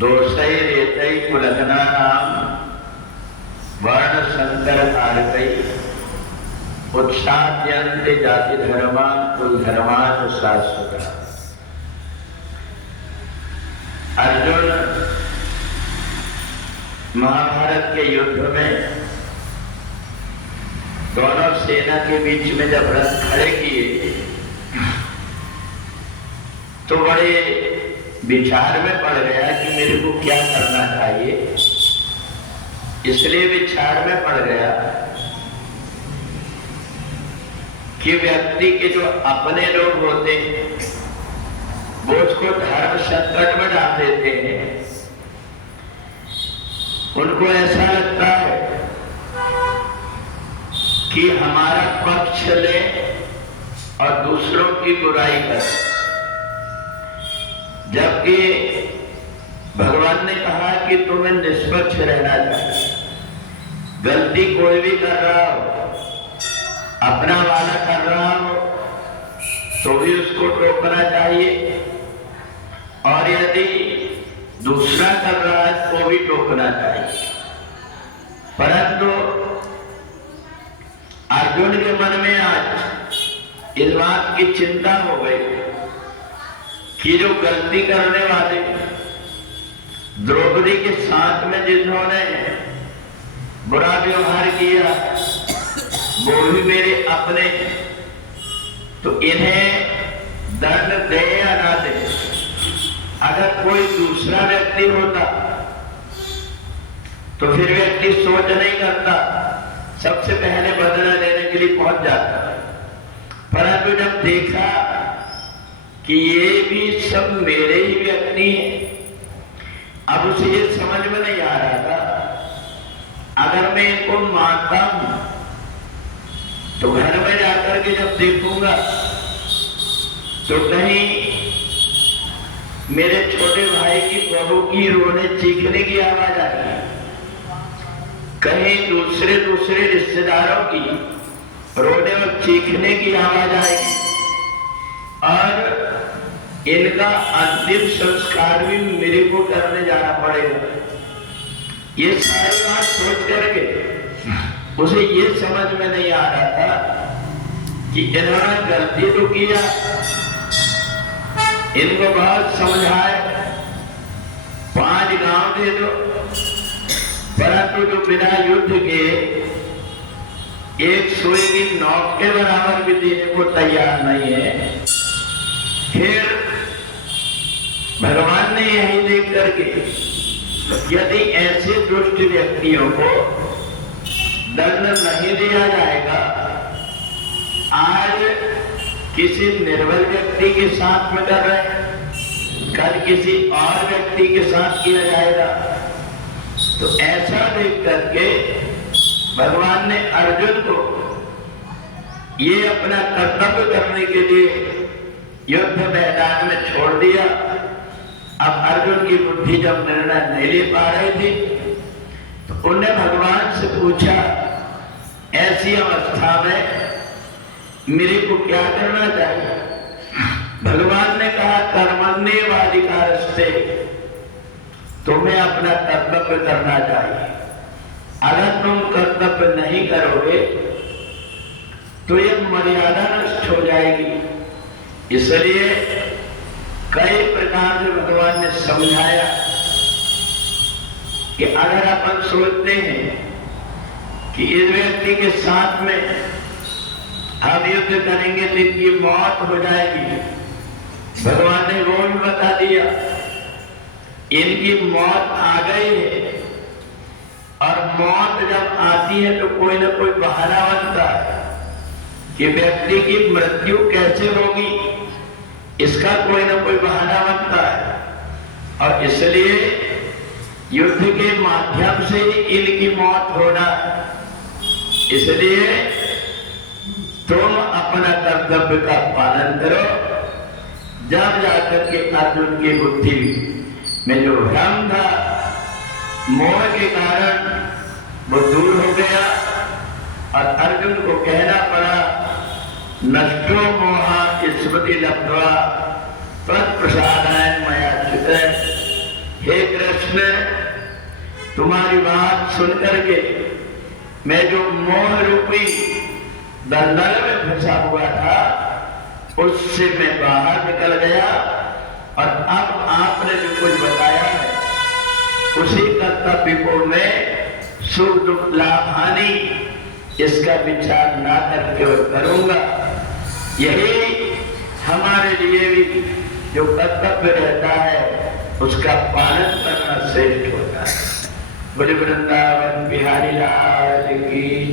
दोषै रेतै कुलघ्नानां वर्ण संकर कारकै उत्साद्यन्ते जाति धर्मा कुल धर्मात् शाश्वता। अर्जुन महाभारत के युद्ध में दोनों सेना के बीच में जब रथ खड़े किए तो बड़े विचार में पड़ गया कि मेरे को क्या करना चाहिए। इसलिए विचार में पड़ गया कि व्यक्ति के जो अपने लोग होते हैं वो उसको धर्म संकट में डाल देते हैं। उनको ऐसा लगता है कि हमारा पक्ष ले और दूसरों की बुराई करे, जबकि भगवान ने कहा कि तुम्हें निष्पक्ष रहना चाहिए। गलती कोई भी कर रहा हो, अपना वाला कर रहा हो तो भी उसको टोकना चाहिए, और यदि दूसरा कर रहा है तो भी टोकना चाहिए। परंतु अर्जुन के मन में आज इस बात की चिंता हो गई कि जो गलती करने वाले द्रौपदी के साथ में जिन्होंने बुरा व्यवहार किया वो भी मेरे अपने, तो इन्हें दंड दे या ना दे। अगर कोई दूसरा व्यक्ति होता तो फिर व्यक्ति सोच नहीं करता, सबसे पहले बदला लेने के लिए पहुंच जाता। परंतु जब देखा कि ये भी सब मेरे ही व्यक्ति हैं, अब उसे ये समझ में नहीं आ रहा था अगर मैं इनको मारता हूं तो घर में जाकर के जब देखूंगा तो कहीं मेरे छोटे भाई की बहू की रोने चीखने की आवाज आएगी, कहीं दूसरे रिश्तेदारों की रोने और चीखने की आवाज आएगी, और इनका अंतिम संस्कार भी मेरे को करने जाना पड़ेगा। ये सारी बात सोच करके उसे ये समझ में नहीं आ रहा था कि इन्होंने गलती तो किया, इनको बहुत समझाए, 5 गांव दे दो, परंतु जो बिना युद्ध के एक सुई की नोक के बराबर भी देने को तैयार नहीं है। फिर भगवान ने यही देख करके यदि ऐसे दुष्ट व्यक्तियों को दंड नहीं दिया जाएगा, आज किसी निर्बल व्यक्ति के साथ में कर रहे हैं, कल किसी और व्यक्ति के साथ किया जाएगा। तो ऐसा देख करके भगवान ने अर्जुन को ये अपना कर्तव्य करने के लिए युद्ध मैदान में छोड़ दिया। अब अर्जुन की बुद्धि जब निर्णय नहीं ले पा रही थी तो उन्हें भगवान से पूछा, ऐसी अवस्था में मेरे को क्या करना चाहिए। भगवान ने कहा, कर्मण्येवाधिकारस्ते, तुम्हें अपना कर्तव्य करना चाहिए। अगर तुम कर्तव्य नहीं करोगे तो ये मर्यादा नष्ट हो जाएगी। इसलिए कई प्रकार से भगवान ने समझाया कि अगर अपन सोचते हैं कि इस व्यक्ति के साथ में हम युद्ध करेंगे तो इनकी मौत हो जाएगी, भगवान ने वो भी बता दिया इनकी मौत आ गई है, और मौत जब आती है तो कोई ना कोई बहाना बनता है कि व्यक्ति की मृत्यु कैसे होगी, इसका कोई ना कोई बहाना बनता है। और इसलिए युद्ध के माध्यम से ही इनकी मौत होना है। इसलिए तुम अपना कर्तव्य का पालन करो। जब जाकर के अर्जुन की बुद्धि में जो भ्रम था, मोह के कारण वो दूर हो गया, और अर्जुन को कहना पड़ा, नष्टो मोहा स्मृति लब्ध्वा तत्प्रसादाय मया चिते हे कृष्ण, तुम्हारी बात सुनकर के मैं जो मोह रूपी दलदल में फंसा हुआ था उससे मैं बाहर निकल गया, और अब आपने जो कुछ बताया है उसी कर्तव्य को मैं सुख दुख लाभ हानि इसका विचार ना करके और करूंगा। यही हमारे लिए भी जो कर्तव्य रहता है उसका पालन करना श्रेष्ठ होता है। बोले वृंदावन बिहारी लाल की।